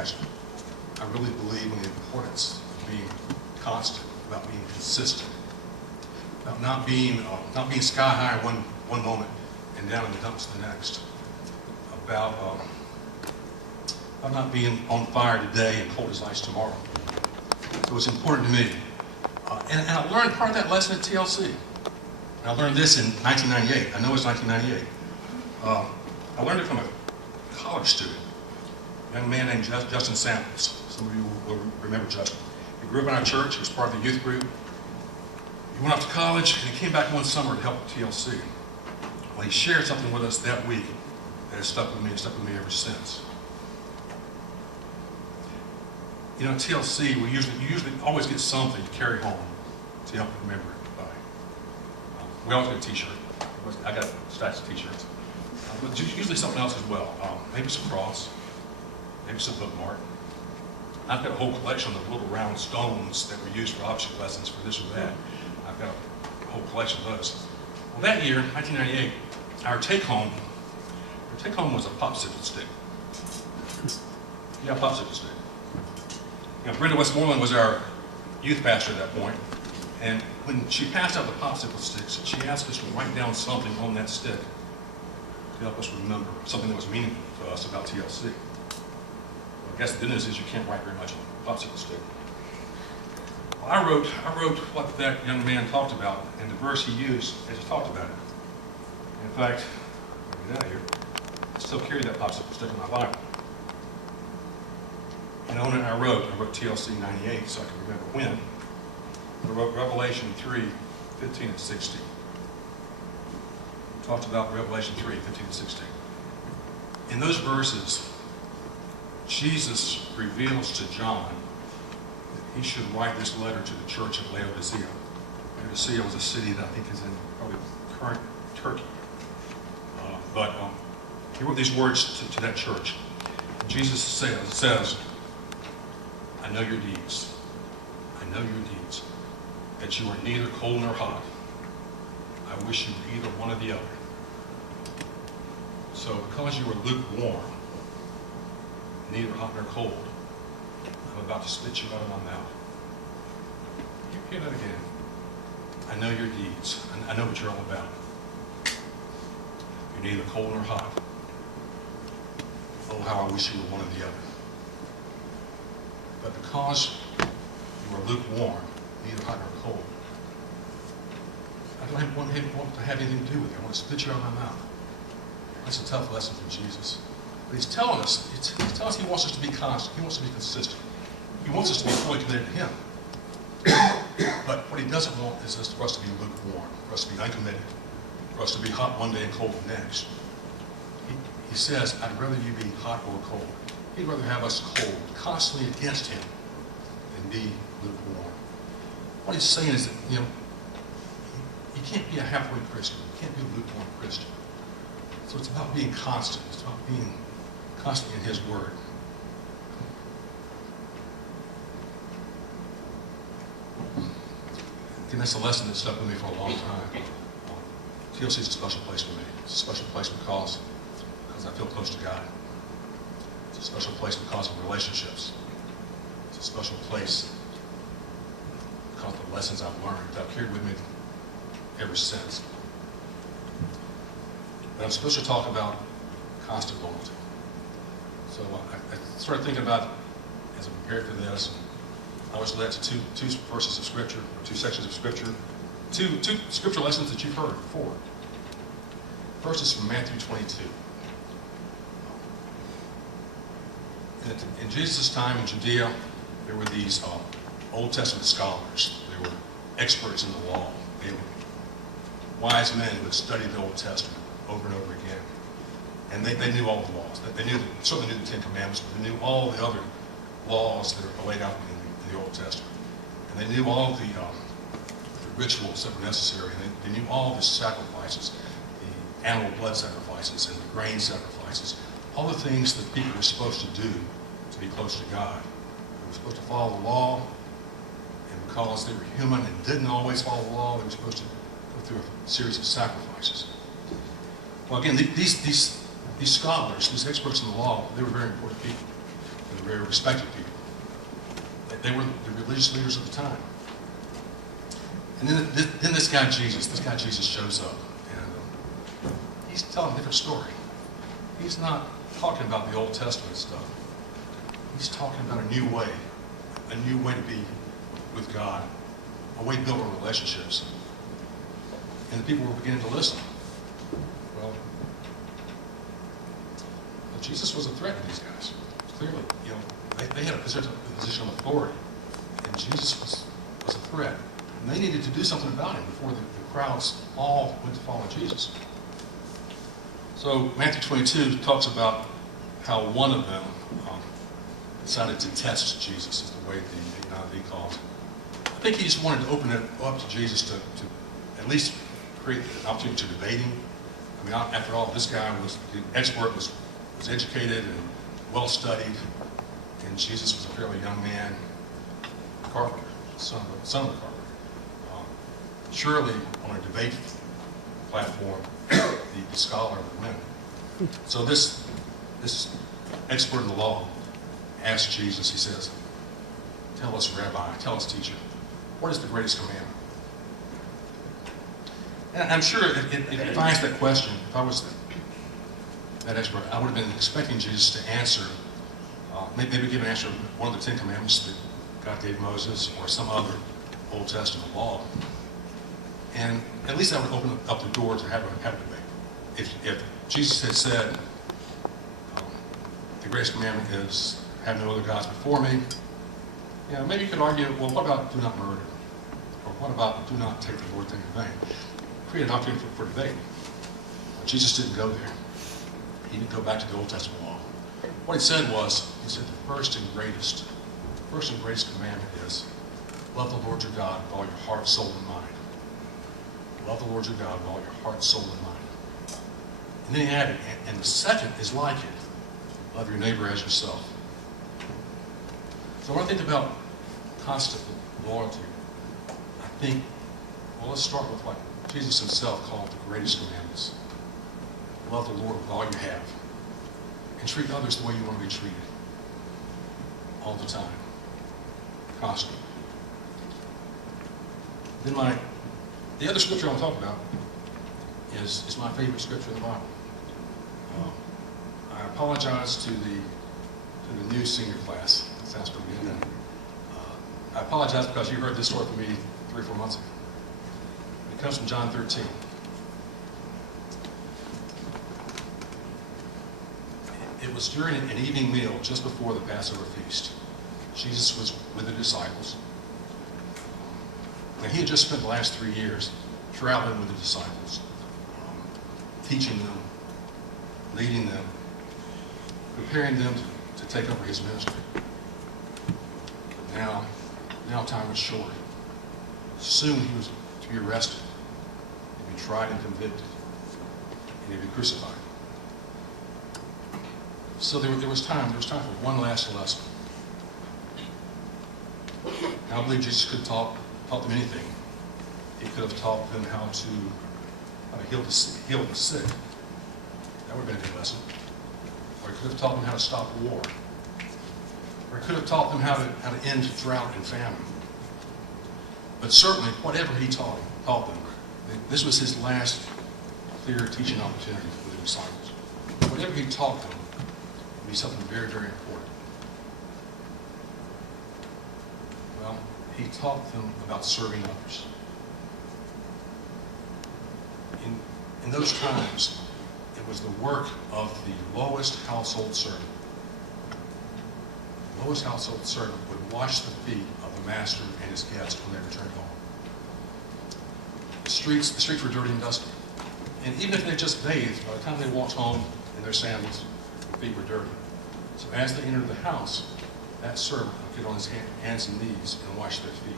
passion. I really believe in the importance of being constant, about being consistent, about not being sky high one moment and down in the dumps the next, about not being on fire today and cold as ice tomorrow. So it's important to me. And I learned part of that lesson at TLC. And I learned this in 1998. I know it's 1998. I learned it from a college student, a young man named Justin Samples. Some of you will remember Justin. He grew up in our church. He was part of the youth group. He went off to college, and he came back one summer to help at TLC. Well, he shared something with us that week that has stuck with me ever since. You know, at TLC, you usually always get something to carry home to help remember it by. We always get a t-shirt. I got stacks of t-shirts. But usually something else as well. Maybe some cross, maybe some bookmark. I've got a whole collection of little round stones that were used for object lessons for this or that. I've got a whole collection of those. Well, that year, 1998, our take-home was a popsicle stick. Yeah, popsicle stick. You know, Brenda Westmoreland was our youth pastor at that point, and when she passed out the popsicle sticks, she asked us to write down something on that stick to help us remember, something that was meaningful to us about TLC. Well, I guess the good news is you can't write very much on a popsicle stick. Well, I wrote what that young man talked about and the verse he used as he talked about it. In fact, let me get out of here. I still carry that popsicle stick in my Bible. And on it I wrote TLC 98 so I can remember when. I wrote Revelation 3, 15 and 16. Talked about Revelation 3, 15 and 16. In those verses, Jesus reveals to John that he should write this letter to the church of Laodicea. Laodicea was a city that I think is in probably current Turkey. But he wrote these words to that church. Jesus says, I know your deeds. I know your deeds. That you are neither cold nor hot. I wish you were either one or the other. So because you are lukewarm, neither hot nor cold, I'm about to spit you out of my mouth. You hear that again. I know your deeds. I know what you're all about. You're neither cold nor hot. Oh, how I wish you were one or the other. But because you are lukewarm, neither hot nor cold, I don't want to have anything to do with it. I want to spit you out of my mouth. That's a tough lesson from Jesus. But he's telling us he wants us to be constant. He wants us to be consistent. He wants us to be fully committed to him. But what he doesn't want is for us to be lukewarm, for us to be uncommitted, for us to be hot one day and cold the next. He says, I'd rather you be hot or cold. He'd rather have us cold, constantly against him, than be lukewarm. What he's saying is that, you can't be a halfway Christian. You can't be a lukewarm Christian. So it's about being constant. It's about being constantly in his word. And that's a lesson that stuck with me for a long time. TLC is a special place for me. It's a special place because I feel close to God. It's a special place because of relationships. It's a special place because of the lessons I've learned that I've carried with me ever since. But I'm supposed to talk about constant loyalty. So I started thinking about, as I prepared for this, I was led to two verses of Scripture, or two sections of Scripture, two Scripture lessons that you've heard before. First is from Matthew 22. In Jesus' time in Judea, there were these Old Testament scholars. They were experts in the law. They were wise men who had studied the Old Testament over and over again. And they knew all the laws. They certainly knew the Ten Commandments, but they knew all the other laws that are laid out in the Old Testament. And they knew all the rituals that were necessary. And they knew all the sacrifices, the animal blood sacrifices and the grain sacrifices, all the things that people were supposed to do to be close to God. They were supposed to follow the law, and because they were human and didn't always follow the law, they were supposed to go through a series of sacrifices. Well, again, these scholars, these experts in the law, they were very important people. They were very respected people. They were the religious leaders of the time. And then this guy Jesus shows up, and he's telling a different story. He's not talking about the Old Testament stuff. He's talking about a new way to be with God, a way to build relationships. And the people were beginning to listen. Well, Jesus was a threat to these guys. Clearly, they had a position of authority, and Jesus was a threat. And they needed to do something about him before the crowds all went to follow Jesus. So Matthew 22 talks about how one of them decided to test Jesus, is the way the NIV calls it. I think he just wanted to open it up to Jesus to at least create an opportunity to debate him. I mean, after all, this guy was the expert, was educated and well-studied, and Jesus was a fairly young man, carpenter, son of a carpenter. Surely, on a debate platform, the scholar would win. So this expert in the law asks Jesus, he says, "Tell us, Rabbi, tell us, teacher, what is the greatest commandment?" And I'm sure if I asked that question, if I was that expert, I would have been expecting Jesus to answer, maybe give an answer of one of the 10 Commandments that God gave Moses, or some other Old Testament law. And at least that would open up the door to have a debate. If Jesus had said, the greatest commandment is have no other gods before me, maybe you could argue, well, what about do not murder? Or what about do not take the Lord's name in vain? Create an opportunity for debate. Jesus didn't go there. He didn't go back to the Old Testament law. What he said was, he said the first and greatest commandment is, love the Lord your God with all your heart, soul, and mind. Love the Lord your God with all your heart, soul, and mind. And then he added, and the second is like it. Love your neighbor as yourself. So when I think about constant loyalty, I think, well, let's start with what Jesus himself called the greatest commandments. Love the Lord with all you have. And treat others the way you want to be treated. All the time. Constantly. Then the other scripture I want to talk about is my favorite scripture in the Bible. I apologize to the new senior class. That sounds pretty good. I apologize because you heard this story from me 3 or 4 months ago. It comes from John 13. It was during an evening meal just before the Passover feast. Jesus was with the disciples. Now, he had just spent the last 3 years traveling with the disciples, teaching them, leading them, preparing them to take over his ministry. But now time was short. Soon he was to be arrested, and be tried and convicted, and he'd be crucified. So there was time for one last lesson. Now, I believe Jesus could have taught them anything. He could have taught them how to heal the sick. That would have been a good lesson. Or he could have taught them how to stop war. Or he could have taught them how to end drought and famine. But certainly, whatever he taught them, this was his last clear teaching opportunity with the disciples. Whatever he taught them would be something very, very important. Well, he taught them about serving others. In those times, it was the work of the lowest household servant. The lowest household servant would wash the feet of the master and his guests when they returned home. The streets were dirty and dusty. And even if they just bathed, by the time they walked home in their sandals, their feet were dirty. So as they entered the house, that servant would get on his hands and knees and wash their feet.